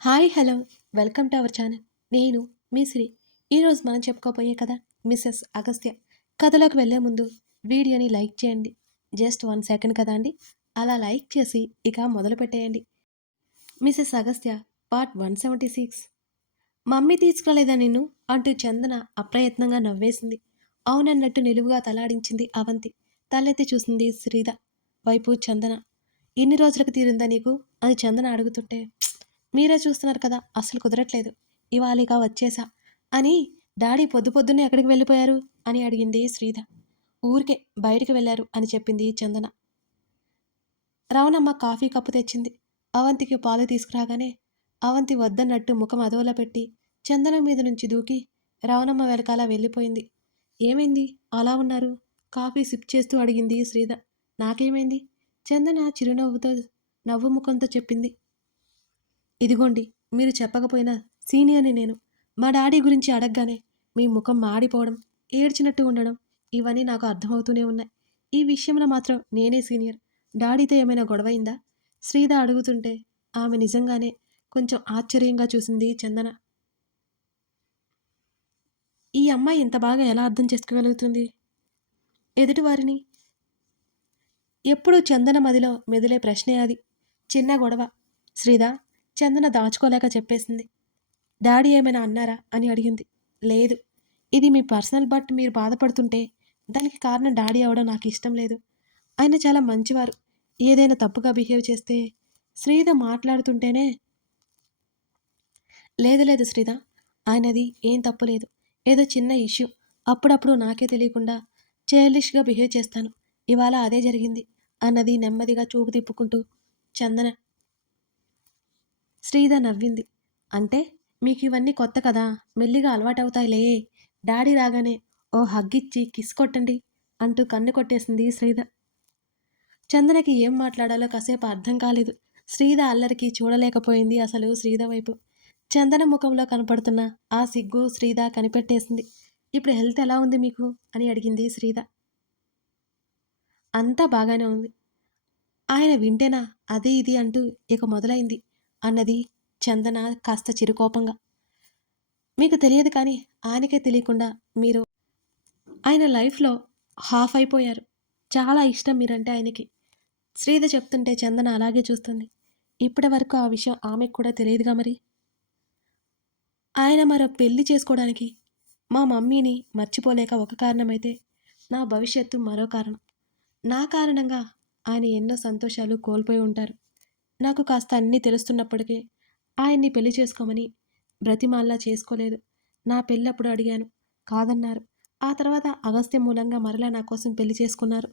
Hi hello welcome to our channel. నేను మీ శ్రీ. ఈరోజు మనం చెప్పుకోబోయే కథ మిస్సెస్ అగస్త్య. కథలోకి వెళ్ళే ముందు వీడియోని లైక్ చేయండి. జస్ట్ 1 సెకండ్ కదా అండి. అలా లైక్ చేసి ఇక మొదలు పెట్టేయండి. Mrs Agastya part 176. మమ్మీ తీసుకురాలేదా నిన్ను అంటూ చందన అప్రయత్నంగా నవ్వేసింది. అవునన్నట్టు నిలువుగా తలాడించింది అవంతి. తలెత్తి చూసింది శ్రీద వైపు చందన. ఇన్ని రోజులకు తీరిందా నీకు అని చందన అడుగుతుంటే, మీరే చూస్తున్నారు కదా అస్సలు కుదరట్లేదు, ఇవాళిక వచ్చేసా అని. డాడీ పొద్దు పొద్దున్నే ఎక్కడికి వెళ్ళిపోయారు అని అడిగింది శ్రీధ. ఊరికే బయటికి వెళ్ళారు అని చెప్పింది చందన. రావణమ్మ కాఫీ కప్పు తెచ్చింది. అవంతికి పాలు తీసుకురాగానే అవంతి వద్దన్నట్టు ముఖం అదోలా పెట్టి చందన మీద నుంచి దూకి రావణమ్మ వెనకాల వెళ్ళిపోయింది. ఏమైంది అలా ఉన్నారు? కాఫీ సిప్ చేస్తూ అడిగింది శ్రీధ. నాకేమైంది? చందన చిరునవ్వుతో నవ్వు ముఖంతో చెప్పింది. ఇదిగోండి, మీరు చెప్పకపోయినా సీనియర్ని నేను. మా డాడీ గురించి అడగగానే మీ ముఖం మాడిపోవడం, ఏడ్చినట్టు ఉండడం, ఇవన్నీ నాకు అర్థమవుతూనే ఉన్నాయి. ఈ విషయంలో మాత్రం నేనే సీనియర్. డాడీతో ఏమైనా గొడవైందా? శ్రీధ అడుగుతుంటే ఆమె నిజంగానే కొంచెం ఆశ్చర్యంగా చూసింది చందన. ఈ అమ్మాయి ఇంత బాగా ఎలా అర్థం చేసుకోగలుగుతుంది ఎదుటివారిని? ఎప్పుడూ చందన మదిలో మెదిలే ప్రశ్నే అది. చిన్న గొడవ. శ్రీధ చందన దాచుకోలేక చెప్పేసింది. డాడీ ఏమైనా అన్నారా అని అడిగింది. లేదు, ఇది మీ పర్సనల్, బట్ మీరు బాధపడుతుంటే దానికి కారణం డాడీ అవడం నాకు ఇష్టం లేదు. ఆయన చాలా మంచివారు. ఏదైనా తప్పుగా బిహేవ్ చేస్తే శ్రీధ మాట్లాడుతుంటేనే, లేదు లేదు శ్రీధ, ఆయనది ఏం తప్పు లేదు, ఏదో చిన్న ఇష్యూ. అప్పుడప్పుడు నాకే తెలియకుండా చైల్డిష్గా బిహేవ్ చేస్తాను. ఇవాళ అదే జరిగింది అన్నది నెమ్మదిగా చూపు తిప్పుకుంటూ చందన. శ్రీధ నవ్వింది. అంటే మీకు ఇవన్నీ కొత్త కదా, మెల్లిగా అలవాటవుతాయిలే. డాడీ రాగానే ఓ హగ్గిచ్చి కిస్ కొట్టండి అంటూ కన్ను కొట్టేసింది శ్రీధ. చందనకి ఏం మాట్లాడాలో కాసేపు అర్థం కాలేదు. శ్రీధ అల్లరికి చూడలేకపోయింది అసలు శ్రీధ వైపు. చందన ముఖంలో కనపడుతున్న ఆ సిగ్గు శ్రీధ కనిపెట్టేసింది. ఇప్పుడు హెల్త్ ఎలా ఉంది మీకు అని అడిగింది శ్రీధ. అంతా బాగానే ఉంది. ఆయన వింటేనా అది ఇది అంటూ ఇక మొదలైంది అన్నది చందన కాస్త చిరుకోపంగా. మీకు తెలియదు కానీ ఆయనకే తెలియకుండా మీరు ఆయన లైఫ్లో హాఫ్ అయిపోయారు. చాలా ఇష్టం మీరంటే ఆయనకి. శ్రీధ చెప్తుంటే చందన అలాగే చూస్తుంది. ఇప్పటి వరకు ఆ విషయం ఆమెకు కూడా తెలియదుగా మరి. ఆయన మరో పెళ్లి చేసుకోవడానికి మా మమ్మీని మర్చిపోలేక ఒక కారణమైతే, నా భవిష్యత్తు మరో కారణం. నా కారణంగా ఆయన ఎన్నో సంతోషాలు కోల్పోయి ఉంటారు. నాకు కాస్త అన్నీ తెలుస్తున్నప్పటికీ ఆయన్ని పెళ్లి చేసుకోమని బ్రతిమాల్లా చేసుకోలేదు. నా పెళ్ళప్పుడు అడిగాను, కాదన్నారు. ఆ తర్వాత అగస్త్య మూలంగా మరలా నా కోసం పెళ్లి చేసుకున్నారు.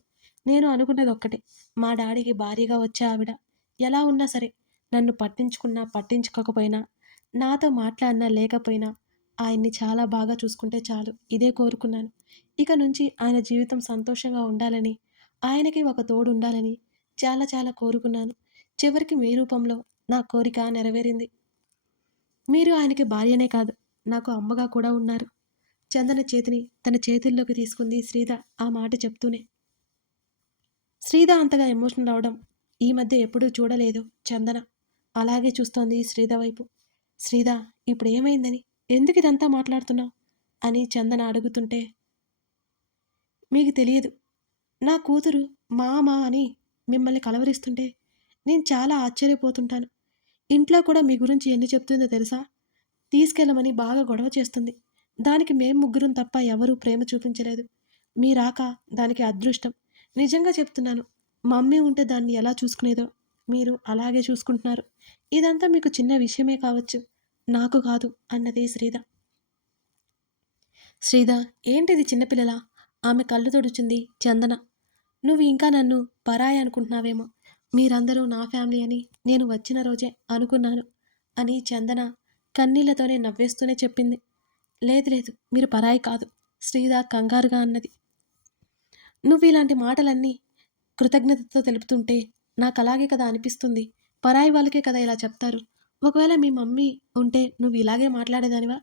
నేను అనుకున్నది ఒక్కటే, మా డాడీకి భారీగా వచ్చే ఆవిడ ఎలా ఉన్నా సరే, నన్ను పట్టించుకున్నా పట్టించుకోకపోయినా, నాతో మాట్లాడినా లేకపోయినా ఆయన్ని చాలా బాగా చూసుకుంటే చాలు, ఇదే కోరుకున్నాను. ఇక నుంచి ఆయన జీవితం సంతోషంగా ఉండాలని, ఆయనకి ఒక తోడు ఉండాలని చాలా చాలా కోరుకున్నాను. చివరికి మీ రూపంలో నా కోరిక నెరవేరింది. మీరు ఆయనకి భార్యనే కాదు, నాకు అమ్మగా కూడా ఉన్నారు. చందన చేతిని తన చేతుల్లోకి తీసుకుంది శ్రీధ ఆ మాట చెప్తూనే. శ్రీధ అంతగా ఎమోషనల్ అవడం ఈ మధ్య ఎప్పుడూ చూడలేదు చందన. అలాగే చూస్తోంది శ్రీధ వైపు. శ్రీధ, ఇప్పుడు ఏమైందని, ఎందుకు ఇదంతా మాట్లాడుతున్నావు అని చందన అడుగుతుంటే, మీకు తెలియదు, నా కూతురు మామ అని మిమ్మల్ని కలవరిస్తుంటే నేను చాలా ఆశ్చర్యపోతుంటాను. ఇంట్లో కూడా మీ గురించి ఎన్ని చెప్తుందో తెలుసా? తీసుకెళ్ళమని బాగా గొడవ చేస్తుంది. దానికి మేం ముగ్గురం తప్ప ఎవరూ ప్రేమ చూపించలేదు. మీ రాక దానికి అదృష్టం. నిజంగా చెప్తున్నాను. మమ్మీ ఉంటే దాన్ని ఎలా చూసుకునేదో మీరు అలాగే చూసుకుంటున్నారు. ఇదంతా మీకు చిన్న విషయమే కావచ్చు, నాకు కాదు అన్నది శ్రీధ. శ్రీధ, ఏంటిది చిన్నపిల్లలా? ఆమె కళ్ళు తుడుచుంది చందన. నువ్వు ఇంకా నన్ను పరాయి అనుకుంటున్నావేమో. మీరందరూ నా ఫ్యామిలీ అని నేను వచ్చిన రోజే అనుకున్నాను అని చందన కన్నీళ్లతోనే నవ్వేస్తూనే చెప్పింది. లేదు లేదు, మీరు పరాయి కాదు, శ్రీధ కంగారుగా అన్నది. నువ్వు ఇలాంటి మాటలన్నీ కృతజ్ఞతతో తెలుపుతుంటే నాకు అలాగే కదా అనిపిస్తుంది. పరాయి వాళ్ళకే కదా ఇలా చెప్తారు. ఒకవేళ మీ మమ్మీ ఉంటే నువ్వు ఇలాగే మాట్లాడేదానివా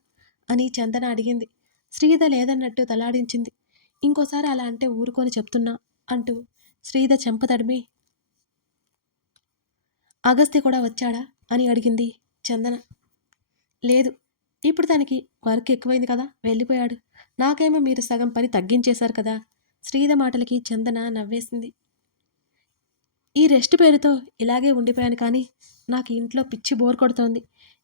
అని చందన అడిగింది. శ్రీధ లేదన్నట్టు తలాడించింది. ఇంకోసారి అలా అంటే ఊరుకొని చెప్తున్నా అంటూ శ్రీధ చెంప తడిమి, అగస్త్య కూడా వచ్చాడా అని అడిగింది చందన. లేదు. ఇప్పుడు తనకి వర్క్ ఎక్కువైంది కదా! వెళ్ళిపోయాడు. నాకేమో మీరు సగం పని తగ్గించేశారు కదా! శ్రీధ మాటలకి చందన నవ్వేసింది. ఈ రెస్ట్ పేరుతో ఇలాగే ఉండిపోయాను కానీ, నాకు ఇంట్లో పిచ్చి బోర్ కొడుతోంది.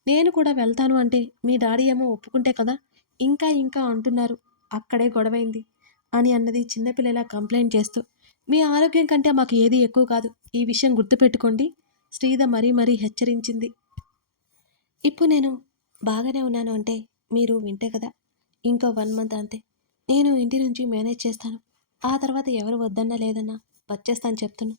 నేను కూడా వెళ్తాను అంటే, మీ డాడీ ఏమో ఒప్పుకుంటే కదా! ఇంకా ఇంకా అంటున్నారు. అక్కడే గొడవైంది అని అన్నది చిన్నపిల్లలా కంప్లెయింట్ చేస్తూ. మీ ఆరోగ్యం కంటే మాకు ఏది ఎక్కువ కాదు. ఈ విషయం గుర్తుపెట్టుకోండి. శ్రీధ మరీ మరీ హెచ్చరించింది. ఇప్పుడు నేను బాగానే ఉన్నాను అంటే మీరు వింటే కదా! ఇంకో 1 మంత్ అంతే. నేను ఇంటి నుంచి మేనేజ్ చేస్తాను. ఆ తర్వాత ఎవరు వద్దన్నా లేదన్నా వచ్చేస్తాను చెప్తున్నా.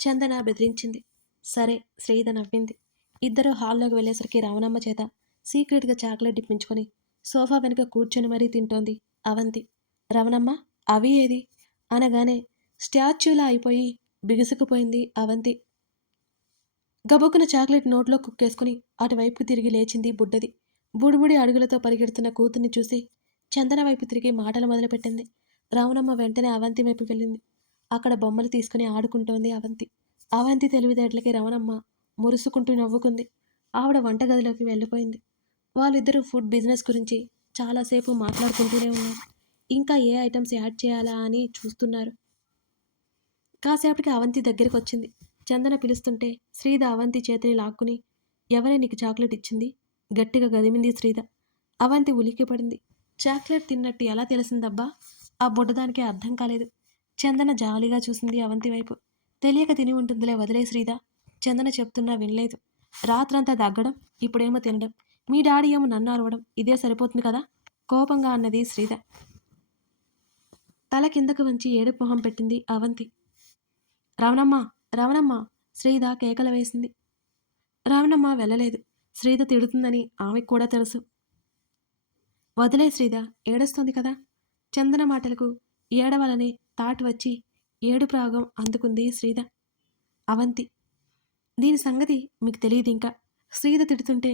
చందన బెదిరించింది. సరే, శ్రీధ నవ్వింది. ఇద్దరూ హాల్లోకి వెళ్ళేసరికి రమణమ్మ చేత సీక్రెట్గా చాక్లెట్ ఇప్పించుకొని సోఫా వెనుక కూర్చొని మరీ తింటోంది అవంతి. రమణమ్మ, అవి ఏది అనగానే స్టాచ్యూలా అయిపోయి బిగుసుకుపోయింది అవంతి. గబుక్కున చాక్లెట్ నోట్లో కుక్కేసుకుని అటువైపుకు తిరిగి లేచింది బుడ్డది. బుడిబుడి అడుగులతో పరిగెడుతున్న కూతుర్ని చూసి చందన వైపు తిరిగి మాటలు మొదలుపెట్టింది. రమణమ్మ వెంటనే అవంతి వైపు వెళ్ళింది. అక్కడ బొమ్మలు తీసుకుని ఆడుకుంటోంది అవంతి. అవంతి తెలివితేటలకి రమణమ్మ మురుసుకుంటూ నవ్వుకుంది. ఆవిడ వంటగదిలోకి వెళ్ళిపోయింది. వాళ్ళిద్దరూ ఫుడ్ బిజినెస్ గురించి చాలాసేపు మాట్లాడుకుంటూనే ఉన్నారు. ఇంకా ఏ ఐటమ్స్ యాడ్ చేయాలా అని చూస్తున్నారు. కాసేపటికి అవంతి దగ్గరికి వచ్చింది. చందన పిలుస్తుంటే శ్రీధ అవంతి చేతిని లాక్కుని, ఎవరే నీకు చాక్లెట్ ఇచ్చింది? గట్టిగా గదిమింది శ్రీధ. అవంతి ఉలిక్కిపడింది. చాక్లెట్ తిన్నట్టు ఎలా తెలిసిందబ్బా? ఆ బుడ్డదానికి అర్థం కాలేదు. చందన జాలిగా చూసింది అవంతి వైపు. తెలియక తిని ఉంటుందిలే, వదిలే శ్రీధ. చందన చెప్తున్నా వినలేదు. రాత్రంతా దగ్గడం, ఇప్పుడేమో తినడం. మీ డాడీ ఏమో నన్ను అరవడం, ఇదే సరిపోతుంది కదా? కోపంగా అన్నది శ్రీధ. తల కిందకు వంచి ఏడుపు మొహం పెట్టింది అవంతి. రమణమ్మ, రమణమ్మ, శ్రీధ కేకలు వేసింది. రమణమ్మ వెళ్ళలేదు. శ్రీధ తిడుతుందని ఆమెకు కూడా తెలుసు. వదిలే శ్రీధ, ఏడుస్తోంది కదా. చందన మాటలకు ఏడవలని తాటి వచ్చి ఏడుపు రాగం అందుకుంది శ్రీధ. అవంతి, దీని సంగతి మీకు తెలియదు ఇంకా. శ్రీధ తిడుతుంటే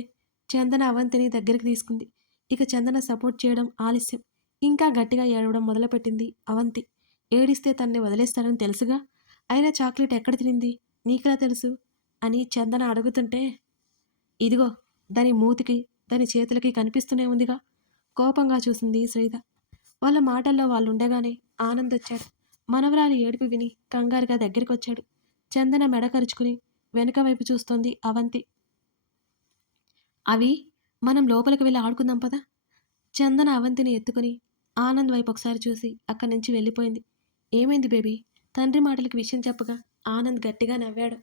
చందన అవంతిని దగ్గరికి తీసుకుంది. ఇక చందన సపోర్ట్ చేయడం ఆలస్యం. ఇంకా గట్టిగా ఏడవడం మొదలుపెట్టింది అవంతి. ఏడిస్తే తన్ని వదిలేస్తారని తెలుసుగా. అయినా చాక్లెట్ ఎక్కడ తినింది నీకెలా తెలుసు అని చందన అడుగుతుంటే, ఇదిగో దాని మూతికి దాని చేతులకి కనిపిస్తూనే ఉందిగా. కోపంగా చూసింది శ్రీధ. వాళ్ళ మాటల్లో వాళ్ళుండగానే ఆనంద్ వచ్చాడు. మనవరాలి ఏడుపు విని కంగారుగా దగ్గరికొచ్చాడు. చందన మెడ కరుచుకుని వెనక వైపు చూస్తోంది అవంతి. అవి, మనం లోపలికి వెళ్ళి ఆడుకుందాం పదా. చందన అవంతిని ఎత్తుకుని ఆనంద్ వైపు ఒకసారి చూసి అక్కడి నుంచి వెళ్ళిపోయింది. ఏమైంది బేబీ? తండ్రి మాటలకి విషయం చెప్పగా ఆనంద్ గట్టిగా నవ్వాడు.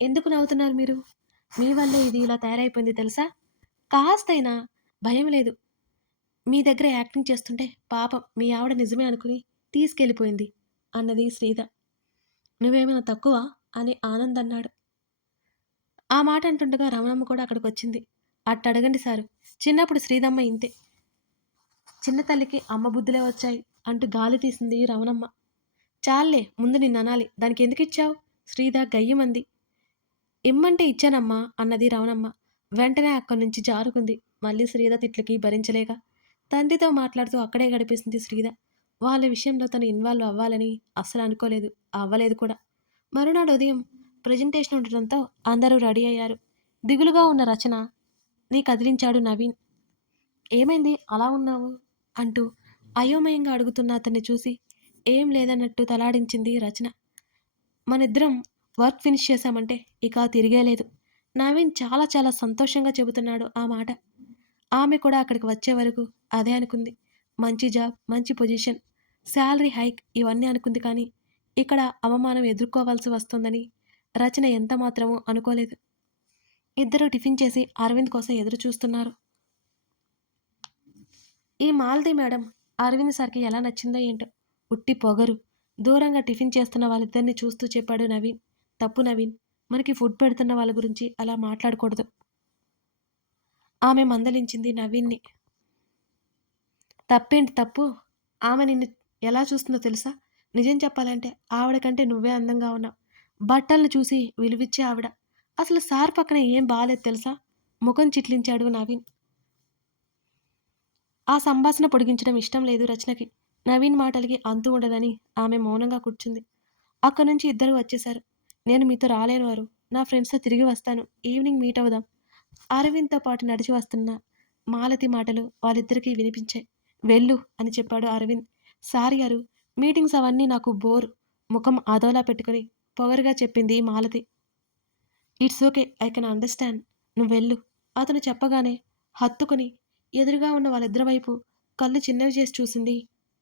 ఎందుకు నవ్వుతున్నారు మీరు? మీ వల్లే ఇది ఇలా తయారైపోయింది తెలుసా? కాస్తైనా భయం లేదు. మీ దగ్గర యాక్టింగ్ చేస్తుంటే పాపం మీ ఆవిడ నిజమే అనుకుని తీసుకెళ్ళిపోయింది అన్నది శ్రీధ. నువ్వేమైనా తక్కువ అని ఆనంద్ అన్నాడు. ఆ మాట అంటుండగా రమణమ్మ కూడా అక్కడికి వచ్చింది. అట్టడగండి సారు, చిన్నప్పుడు శ్రీధమ్మ ఇంతే. చిన్న తల్లికి అమ్మ బుద్ధులే వచ్చాయి అంటూ గాలి తీసింది రమణమ్మ. చాల్లే, ముందు నిన్ననాలి, దానికి ఎందుకు ఇచ్చావు? శ్రీధ గయ్యమంది. ఇమ్మంటే ఇచ్చానమ్మా అన్నది రమణమ్మ. వెంటనే అక్కడి నుంచి జారుకుంది. మళ్ళీ శ్రీధ తిట్లకి భరించలేక తండ్రితో మాట్లాడుతూ అక్కడే గడిపేసింది శ్రీధ. వాళ్ళ విషయంలో తను ఇన్వాల్వ్ అవ్వాలని అస్సలు అనుకోలేదు, అవ్వలేదు కూడా. మరునాడు ఉదయం ప్రజెంటేషన్ ఉండటంతో అందరూ రెడీ అయ్యారు. దిగులుగా ఉన్న రచన నీ కదిలించాడు నవీన్. ఏమైంది అలా ఉన్నావు అంటూ అయోమయంగా అడుగుతున్న అతన్ని చూసి ఏం లేదన్నట్టు తలాడించింది రచన. మనిద్దరం వర్క్ ఫినిష్ చేశామంటే ఇక తిరిగే లేదు. నవీన్ చాలా చాలా సంతోషంగా చెబుతున్నాడు ఆ మాట. ఆమె కూడా అక్కడికి వచ్చే వరకు అదే అనుకుంది. మంచి జాబ్, మంచి పొజిషన్, శాలరీ హైక్ ఇవన్నీ అనుకుంది కానీ ఇక్కడ అవమానం ఎదుర్కోవాల్సి వస్తుందని రచన ఎంత మాత్రమూ అనుకోలేదు. ఇద్దరు టిఫిన్ చేసి అరవింద్ కోసం ఎదురు చూస్తున్నారు. ఈ మాలతి మేడం అరవింద్ సార్కి ఎలా నచ్చిందో ఏంటో. ఉట్టి పొగరు. దూరంగా టిఫిన్ చేస్తున్న వాళ్ళిద్దరిని చూస్తూ చెప్పాడు నవీన్. తప్పు నవీన్, మనకి ఫుడ్ పెడుతున్న వాళ్ళ గురించి అలా మాట్లాడకూడదు. ఆమె మందలించింది నవీన్ని. తప్పేంటి తప్పు? ఆమె నిన్ను ఎలా చూస్తుందో తెలుసా? నిజం చెప్పాలంటే ఆవిడ కంటే నువ్వే అందంగా ఉన్నావు. బట్టలను చూసి విలువిచ్చే ఆవిడ. అసలు సార్ పక్కన ఏం బాగాలేదు తెలుసా? ముఖం చిట్లించాడు నవీన్. ఆ సంభాషణ పొడిగించడం ఇష్టం లేదు రచనకి. నవీన్ మాటలకి అంతు ఉండదని ఆమె మౌనంగా కూర్చుంది. అక్కడి నుంచి ఇద్దరు వచ్చేశారు. నేను మీతో రాలేను వారు. నా ఫ్రెండ్స్తో తిరిగి వస్తాను. ఈవినింగ్ మీట్ అవుదాం అరవింద్‌తో పాటు నడిచి వస్తున్న మాలతి మాటలు వాళ్ళిద్దరికీ వినిపించాయి. "వెళ్ళు" అని చెప్పాడు అరవింద్. "సారీ అరు, మీటింగ్స్ అవన్నీ నాకు బోర్" ముఖం అదోలా పెట్టుకొని పొగరుగా చెప్పింది Malathi. "It's okay. I can understand. నువ్వెళ్ళు" అతను చెప్పగానే హత్తుకుని ఎదురుగా ఉన్న వాళ్ళిద్దరి వైపు కళ్ళు చిన్నవి చేసి చూసింది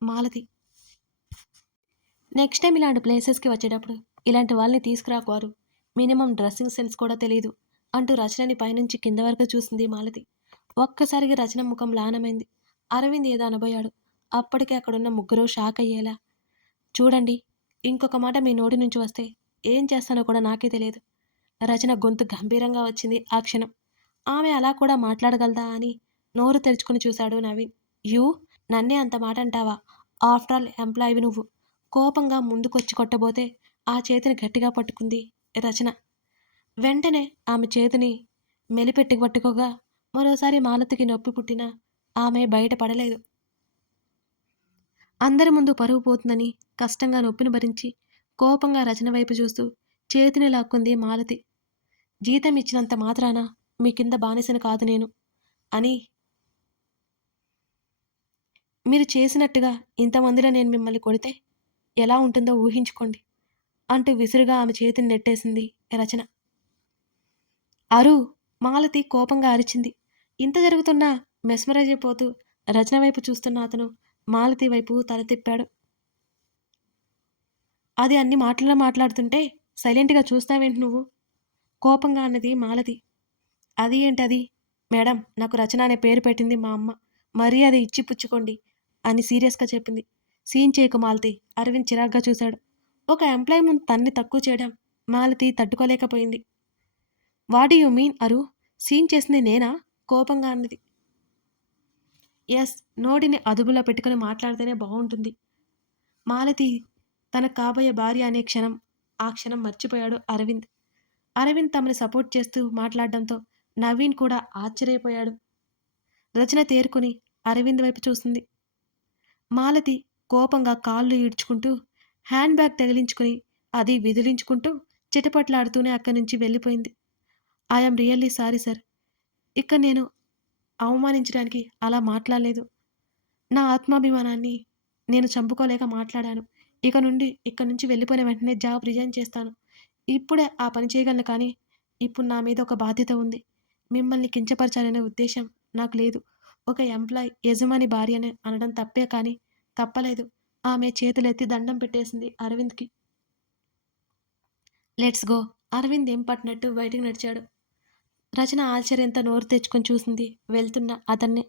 మాలతి. నెక్స్ట్ టైమ్ ఇలాంటి ప్లేసెస్‌కి వచ్చేటప్పుడు ఇలాంటి వాళ్ళని తీసుకురాకు అరు. మినిమమ్ డ్రెస్సింగ్ సెన్స్ కూడా తెలీదు అంటూ రచనని పైనుంచి కింద వరకు చూసింది మాలతి. ఒక్కసారిగా రచన ముఖం మ్లానమైంది. అరవింద్ ఏదో అనబోయాడు. అప్పటికే అక్కడున్న ముగ్గురు షాక్ అయ్యేలా, "చూడండి, ఇంకొక మాట మీ నోటి నుంచి వస్తే ఏం చేస్తానో కూడా నాకే తెలియదు." రచన గొంతు గంభీరంగా వచ్చింది ఆ క్షణం. ఆమె అలా కూడా మాట్లాడగలదా అని నోరు తెరుచుకుని చూశాడు నవీన్. "యూ నన్నే అంత మాట అంటావా? ఆఫ్టర్ ఆల్ ఎంప్లాయివి నువ్వు." కోపంగా ముందుకొచ్చి కొట్టబోతే ఆ చేతిని గట్టిగా పట్టుకుంది రచన. వెంటనే ఆమె చేతిని మెలిపెట్టి పట్టుకోగా మరోసారి మాలతికి నొప్పి పుట్టినా ఆమె బయటపడలేదు. అందరి ముందు పరువు పోతుందని కష్టంగా నొప్పిని భరించి కోపంగా రచన వైపు చూస్తూ చేతిని లాక్కుంది మాలతి. "జీతం ఇచ్చినంత మాత్రాన మీ కింద బానిసను కాదు నేను అని మీరు చేసినట్టుగా ఇంతమందిలో నేను మిమ్మల్ని కొడితే ఎలా ఉంటుందో ఊహించుకోండి" అంటూ విసురుగా ఆమె చేతిని నెట్టేసింది రచన. "అరు!" మాలతి కోపంగా అరిచింది. ఇంత జరుగుతున్నా మెస్మరైజ్ అయిపోతూ రచన వైపు చూస్తున్న అతను మాలతి వైపు తల తిప్పాడు. "అది అన్ని మాటల్లో మాట్లాడుతుంటే సైలెంట్‌గా చూస్తావేంటి నువ్వు?" కోపంగా అన్నది మాలతి. "అది ఏంటది? మేడం, నాకు రచన అనే పేరు పెట్టింది మా అమ్మ. మర్యాద ఇచ్చి పుచ్చుకోండి" అని సీరియస్‌గా చెప్పింది. "సీన్ చేయకు మాలతి." అరవింద్ చిరాగ్గా చూశాడు. ఒక ఎంప్లాయీ ముందు తన్ని తక్కువ చేయడం మాలతి తట్టుకోలేకపోయింది. "What do you mean Aru? Scene చేసింది నేనా?" కోపంగా అన్నది. "యస్, నోటిని అదుపులో పెట్టుకుని మాట్లాడితేనే బావుంటుంది." మాలతి తనకు కాబోయే భార్య అనే ఆ క్షణం మర్చిపోయాడు అరవింద్. అరవింద్ తమని సపోర్ట్ చేస్తూ మాట్లాడడంతో నవీన్ కూడా ఆశ్చర్యపోయాడు. రచన తేరుకుని అరవింద్ వైపు చూసింది. మాలతి కోపంగా కాళ్ళు ఈడ్చుకుంటూ హ్యాండ్ బ్యాగ్ తగిలించుకుని అది విదిలించుకుంటూ చిటపట్లాడుతూనే అక్కడి నుంచి వెళ్ళిపోయింది. "I'm really sorry sir. ఇక నేను అవమానించడానికి అలా మాట్లాడలేదు. నా ఆత్మాభిమానాన్ని నేను చంపుకోలేక మాట్లాడాను. ఇక్కడి నుంచి వెళ్ళిపోయిన వెంటనే జాబ్ రిజైన్ చేస్తాను. ఇప్పుడే ఆ పని చేయగలను కానీ, ఇప్పుడు నా మీద ఒక బాధ్యత ఉంది. మిమ్మల్ని కించపరచాలనే ఉద్దేశ్యం నాకు లేదు. ఒక ఎంప్లాయ్ యజమాని భార్యని అనడం తప్పే కానీ తప్పలేదు." ఆమె చేతులెత్తి దండం పెట్టేసింది అరవింద్‌కి. "Let's go." అరవింద్ ఏం పట్టినట్టు బయటికి నడిచాడు. రచన ఆశ్చర్యంతో నోరు తెచ్చుకొని చూసింది వెళ్తున్న అతన్ని.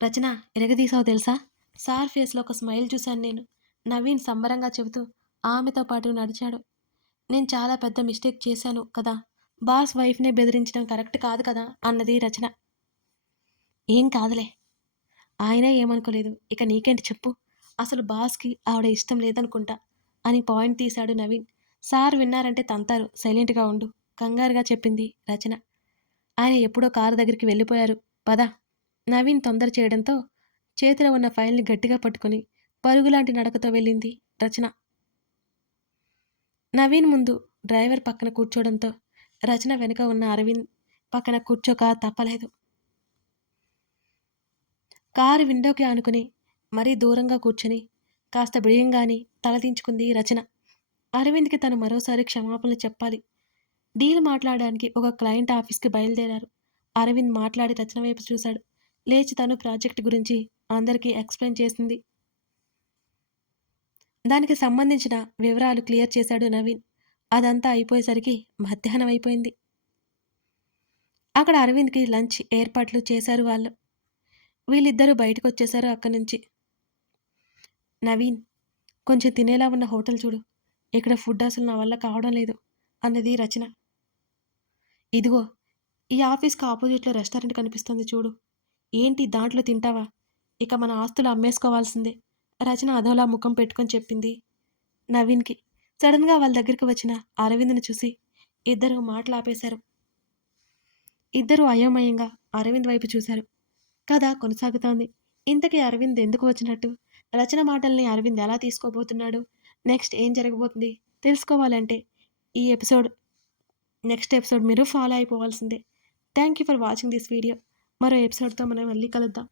"రచన, ఎరగదీసావు తెలుసా?" సార్ ఫేస్‌లో ఒక స్మైల్ చూశాను నేను. నవీన్ సంబరంగా చెబుతూ ఆమెతో పాటు నడిచాడు. "నేను చాలా పెద్ద మిస్టేక్ చేశాను కదా! బాస్ వైఫ్‌నే బెదిరించడం కరెక్ట్ కాదు కదా!" అన్నది రచన. "ఏం కాదులే. ఆయనే ఏమనుకోలేదు. ఇక నీకేంటి చెప్పు. అసలు బాస్‌కి ఆవిడ ఇష్టం లేదనుకుంటా" అని పాయింట్ తీశాడు నవీన్. "సార్ విన్నారంటే తంతారు. సైలెంట్‌గా ఉండు" కంగారుగా చెప్పింది రచన. "ఆయన ఎప్పుడో కారు దగ్గరికి వెళ్ళిపోయారు. పద." నవీన్ తొందర చేయడంతో చేతిలో ఉన్న ఫైల్‌ని గట్టిగా పట్టుకొని పరుగులాంటి నడకతో వెళ్ళింది రచన. నవీన్ ముందు డ్రైవర్ పక్కన కూర్చోవడంతో రచన వెనుక ఉన్న అరవింద్ పక్కన కూర్చోక తప్పలేదు. కారు విండోకి ఆనుకుని మరీ దూరంగా కూర్చొని కాస్త బిడియంగాని తలదించుకుంది రచన. అరవింద్‌కి తను మరోసారి క్షమాపణలు చెప్పాలి. డీల్ మాట్లాడడానికి ఒక క్లయింట్ ఆఫీస్‌కి బయలుదేరారు. అరవింద్ మాట్లాడి రచన వైపు చూశాడు. లేచి తను ప్రాజెక్ట్ గురించి అందరికీ ఎక్స్‌ప్లెయిన్ చేసింది. దానికి సంబంధించిన వివరాలు క్లియర్ చేశాడు నవీన్. అదంతా అయిపోయేసరికి మధ్యాహ్నం అయిపోయింది. అక్కడ అరవింద్‌కి లంచ్ ఏర్పాట్లు చేశారు వాళ్ళు. వీళ్ళిద్దరూ బయటకొచ్చేశారు అక్కడి నుంచి. "నవీన్, కొంచెం తినేలా ఉన్న హోటల్ చూడు. ఇక్కడ ఫుడ్ అసలు నా వల్ల కావడం లేదు" అన్నది రచన. "ఇదిగో, ఈ ఆఫీస్‌కి ఆపోజిట్‌లో రెస్టారెంట్ కనిపిస్తోంది చూడు. ఏంటి దాంట్లో తింటావా? ఇక మన ఆస్తులు అమ్మేసుకోవాల్సిందే." రచన అదోలా ముఖం పెట్టుకొని చెప్పింది నవీన్‌కి. సడెన్‌గా వాళ్ళ దగ్గరికి వచ్చిన అరవింద్‌ని చూసి ఇద్దరూ మాటలాపేశారు. ఇద్దరూ అయోమయంగా అరవింద్ వైపు చూశారు. కథ కొనసాగుతోంది. ఇంతకీ అరవింద్ ఎందుకు వచ్చినట్టు? రచన మాటల్ని అరవింద్ ఎలా తీసుకోబోతున్నాడు? నెక్స్ట్ ఏం జరగబోతుంది? తెలుసుకోవాలంటే ఈ ఎపిసోడ్ నెక్స్ట్ ఎపిసోడ్ మీరు ఫాలో అయిపోవాల్సిందే. Thank you for watching this video. మరో ఎపిసోడ్‌తో మనం మళ్ళీ కలుద్దాం.